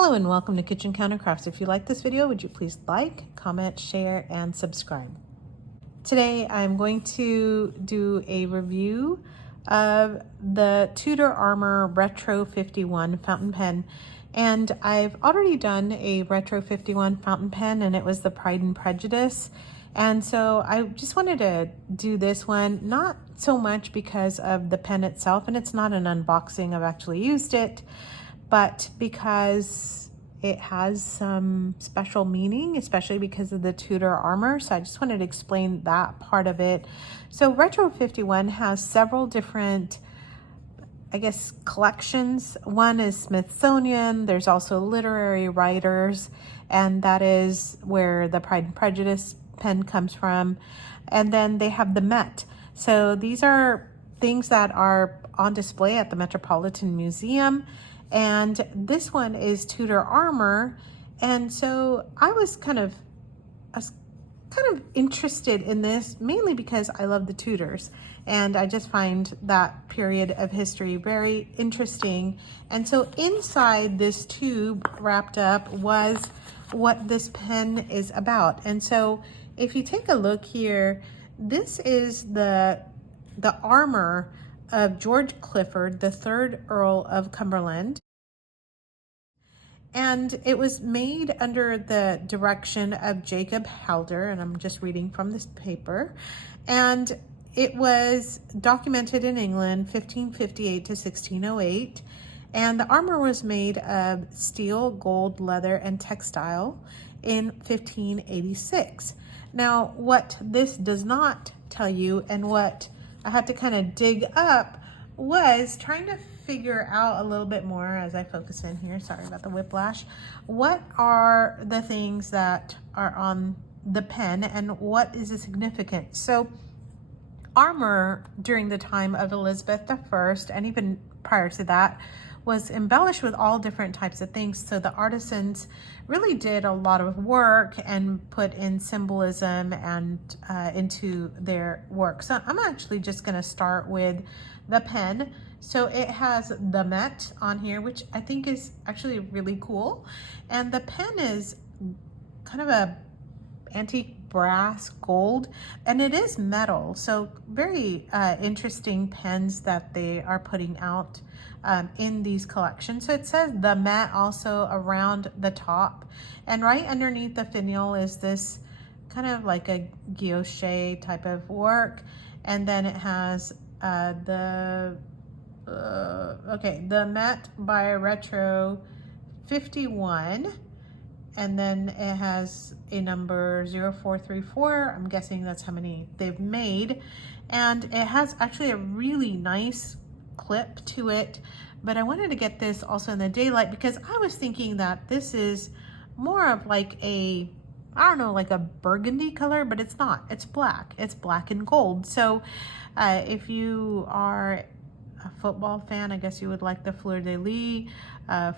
Hello and welcome to Kitchen Counter Crafts. If you like this video, would you please like, comment, share, and subscribe. Today I'm going to do a review of the Tudor Armor Retro 51 fountain pen. And I've already done a Retro 51 fountain pen, and it was the Pride and Prejudice. And so I just wanted to do this one, not so much because of the pen itself, and it's not an unboxing, I've actually used it, but because it has some special meaning, especially because of the Tudor Armor. So I just wanted to explain that part of it. So Retro 51 has several different, I guess, collections. One is Smithsonian. There's also literary writers, and that is where the Pride and Prejudice pen comes from. And then they have the Met. So these are things that are on display at the Metropolitan Museum. And this one is Tudor Armor. And so I was kind of interested in this mainly because I love the Tudors, and I just find that period of history very interesting. And so inside this tube wrapped up was what this pen is about. And so if you take a look here, this is the armor of George Clifford, the 3rd Earl of Cumberland. And it was made under the direction of Jacob Halder, and I'm just reading from this paper. And it was documented in England 1558 to 1608. And the armor was made of steel, gold, leather, and textile in 1586. Now, what this does not tell you, and what I had to kind of dig up, was trying to figure out a little bit more as I focus in here. Sorry about the whiplash. What are the things that are on the pen, and what is the significance? So armor during the time of Elizabeth I, and even prior to that, was embellished with all different types of things. So the artisans really did a lot of work and put in symbolism and into their work. So I'm actually just going to start with the pen. So it has the Met on here, which I think is actually really cool. And the pen is kind of a antique brass gold, and it is metal. So very interesting pens that they are putting out in these collections. So it says the Met also around the top, and right underneath the finial is this kind of like a guilloche type of work. And then it has the Met by Retro 51, and then it has a number 0434. I'm guessing that's how many they've made, and it has actually a really nice clip to it. But I wanted to get this also in the daylight because I was thinking that this is more of like a, I don't know, like a burgundy color, but it's not. It's black. It's black and gold. So if you are a football fan, I guess you would like the fleur-de-lis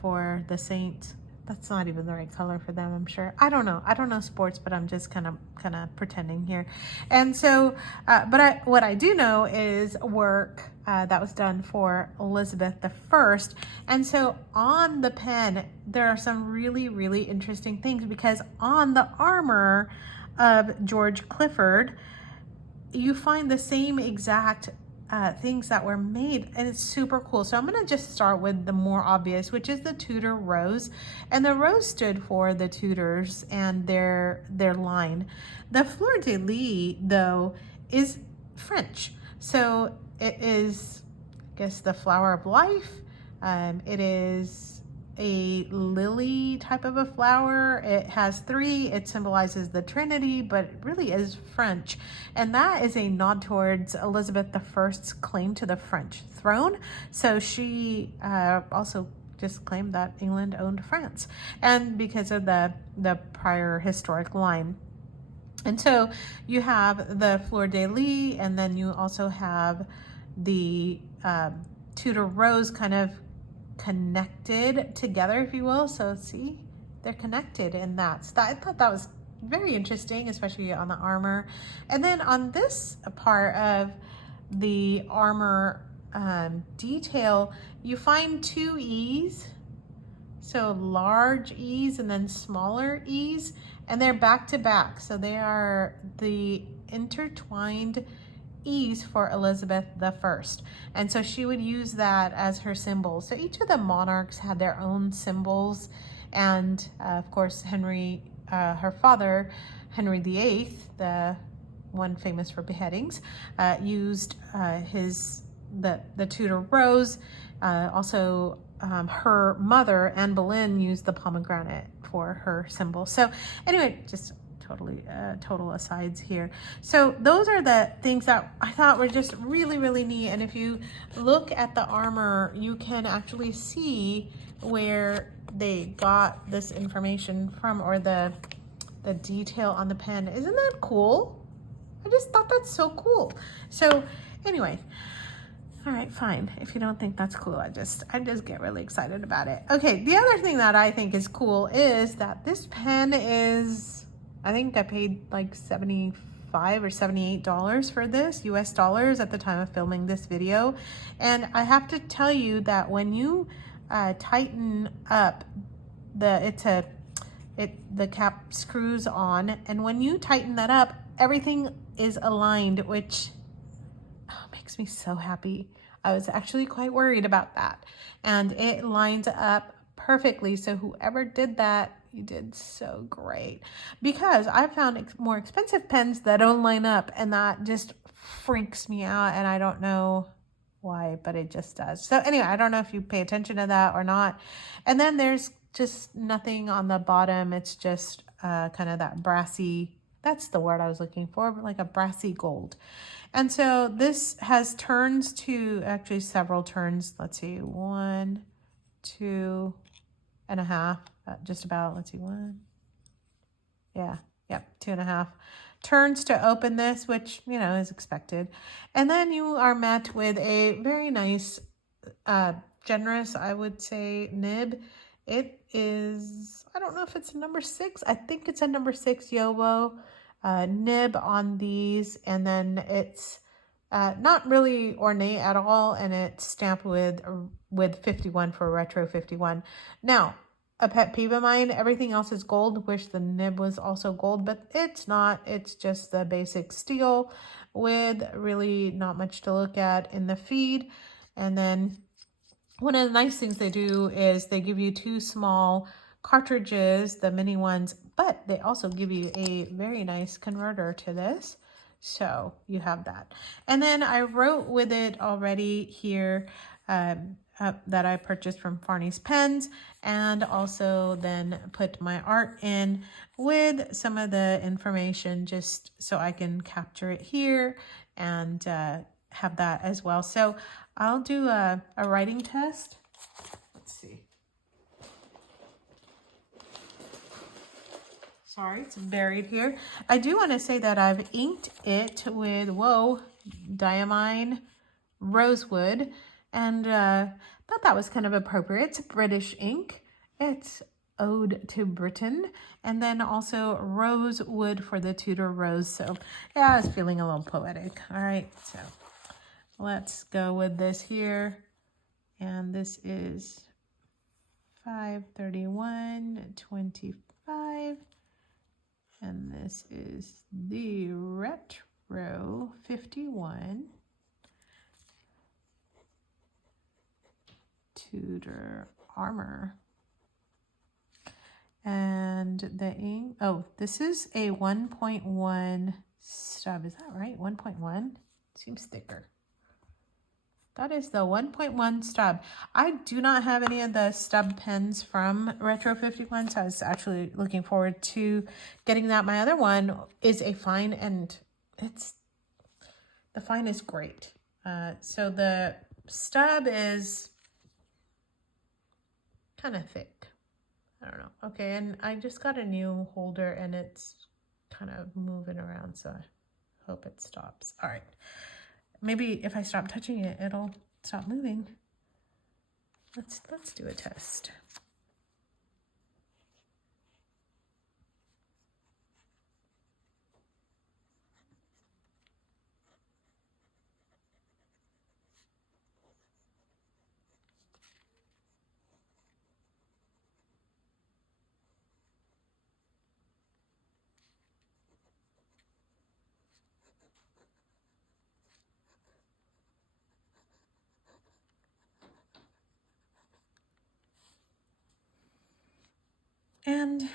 for the Saints. That's not even the right color for them, I'm sure. I don't know sports, but I'm just kind of pretending here. And so, what I do know is work that was done for Elizabeth I. And so on the pen, there are some really, really interesting things, because on the armor of George Clifford, you find the same exact things that were made, and it's super cool. So I'm going to just start with the more obvious, which is the Tudor rose, and the rose stood for the Tudors and their line. The fleur-de-lis, though, is French, so it is, I guess, the flower of life. It is a lily type of a flower. It has 3. It symbolizes the Trinity, but it really is French. And that is a nod towards Elizabeth I's claim to the French throne. So she also just claimed that England owned France, and because of the prior historic line. And so you have the fleur-de-lis, and then you also have the Tudor rose kind of connected together, if you will. So see, they're connected in that. So I thought that was very interesting, especially on the armor. And then on this part of the armor detail, you find 2 E's So large E's and then smaller E's, and they're back to back. So they are the intertwined E's for Elizabeth I. And so she would use that as her symbol. So each of the monarchs had their own symbols. And of course, Henry, her father, Henry VIII, the one famous for beheadings, used the Tudor rose. Also, her mother, Anne Boleyn, used the pomegranate for her symbol. So anyway, just total asides here. So those are the things that I thought were just really, really neat. And if you look at the armor, you can actually see where they got this information from, or the detail on the pen. Isn't that cool? I just thought that's so cool. So anyway, all right, fine. If you don't think that's cool, I just get really excited about it. Okay, the other thing that I think is cool is that this pen is, I think I paid like $75 or $78 for this, US dollars, at the time of filming this video. And I have to tell you that when you tighten up the cap screws on, and when you tighten that up, everything is aligned, which makes me so happy. I was actually quite worried about that. And it lines up perfectly. So whoever did that, you did so great. Because I found more expensive pens that don't line up, and that just freaks me out. And I don't know why, but it just does. So anyway, I don't know if you pay attention to that or not. And then there's just nothing on the bottom. It's just kind of that brassy, that's the word I was looking for, but like a brassy gold. And so this has turns to, actually several turns. Let's see, 1, 2 and a half, just about, let's see, 1, yeah, yep, 2.5 turns to open this, which, you know, is expected. And then you are met with a very nice, generous, I would say, nib. It is, I don't know if it's a number 6. I think it's a number 6 Yobo nib on these. And then it's not really ornate at all. And it's stamped with 51 for Retro 51. Now, a pet peeve of mine, everything else is gold. Wish the nib was also gold, but it's not. It's just the basic steel with really not much to look at in the feed. And then one of the nice things they do is they give you 2 small cartridges, the mini ones, but they also give you a very nice converter to this. So you have that. And then I wrote with it already here that I purchased from Farney's Pens, and also then put my art in with some of the information just so I can capture it here and have that as well. So I'll do a writing test. Let's see. Sorry, it's buried here. I do want to say that I've inked it with, Diamine Rosewood, and thought that was kind of appropriate. It's British ink. It's Ode to Britain, and then also Rosewood for the Tudor Rose. So yeah, I was feeling a little poetic. All right, so let's go with this here. And this is 5/31/25. And this is the Retro 51 Tudor Armor. And the ink, this is a 1.1 stub. Is that right? 1.1? Seems thicker. That is the 1.1 stub. I do not have any of the stub pens from Retro 51, so I was actually looking forward to getting that. My other one is a fine, and the fine is great. So the stub is kind of thick. I don't know. Okay, and I just got a new holder, and it's kind of moving around, so I hope it stops. All right. Maybe if I stop touching it, it'll stop moving. Let's do a test. And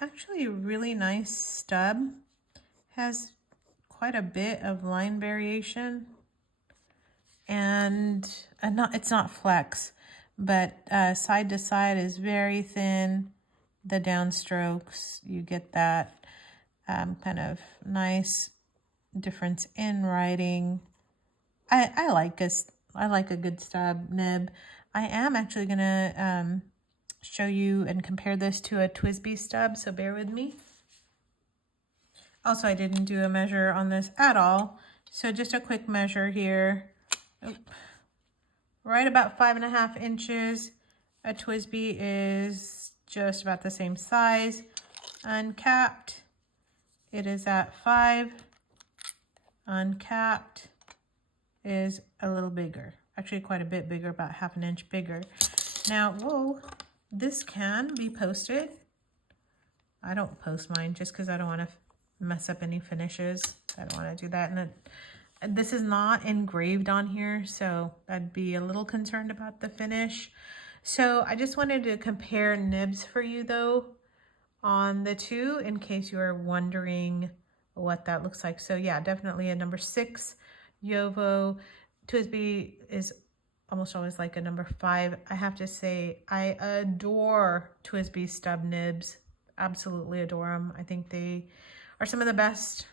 actually a really nice stub. Has quite a bit of line variation. And it's not flex, but side to side is very thin. The downstrokes, you get that kind of nice difference in writing. I like a good stub nib. I am actually gonna show you and compare this to a TWSBI stub, so bear with me. Also, I didn't do a measure on this at all, so just a quick measure here. Oop. Right about 5.5 inches. A TWSBI is just about the same size. Uncapped, it is at 5. Uncapped is a little bigger. Actually, quite a bit bigger, about 1/2 inch bigger. Now, whoa, this can be posted. I don't post mine just because I don't want to mess up any finishes. I don't want to do that. And this is not engraved on here, so I'd be a little concerned about the finish. So I just wanted to compare nibs for you though on the two in case you are wondering what that looks like. So yeah, definitely a number 6 Yovo. TWSBI is almost always like a number 5. I have to say I adore TWSBI stub nibs. Absolutely adore them. I think they are some of the best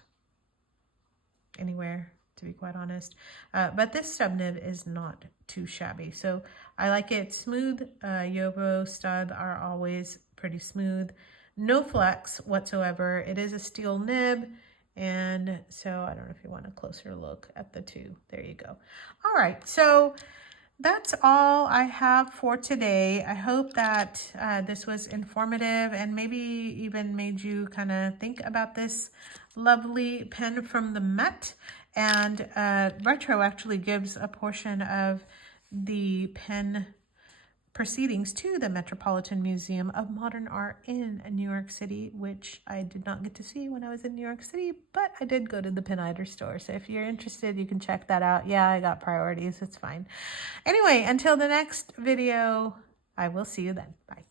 anywhere, to be quite honest. But this stub nib is not too shabby. So I like it smooth. Yovo stub are always pretty smooth. No flex whatsoever. It is a steel nib. And so I don't know if you want a closer look at the two. There you go. All right. So that's all I have for today. I hope that this was informative and maybe even made you kind of think about this lovely pen from the Met. And Retro actually gives a portion of the pen proceedings to the Metropolitan Museum of Modern Art in New York City, which I did not get to see when I was in New York City, but I did go to the Penider store. So if you're interested, you can check that out. Yeah, I got priorities. It's fine. Anyway, until the next video, I will see you then. Bye.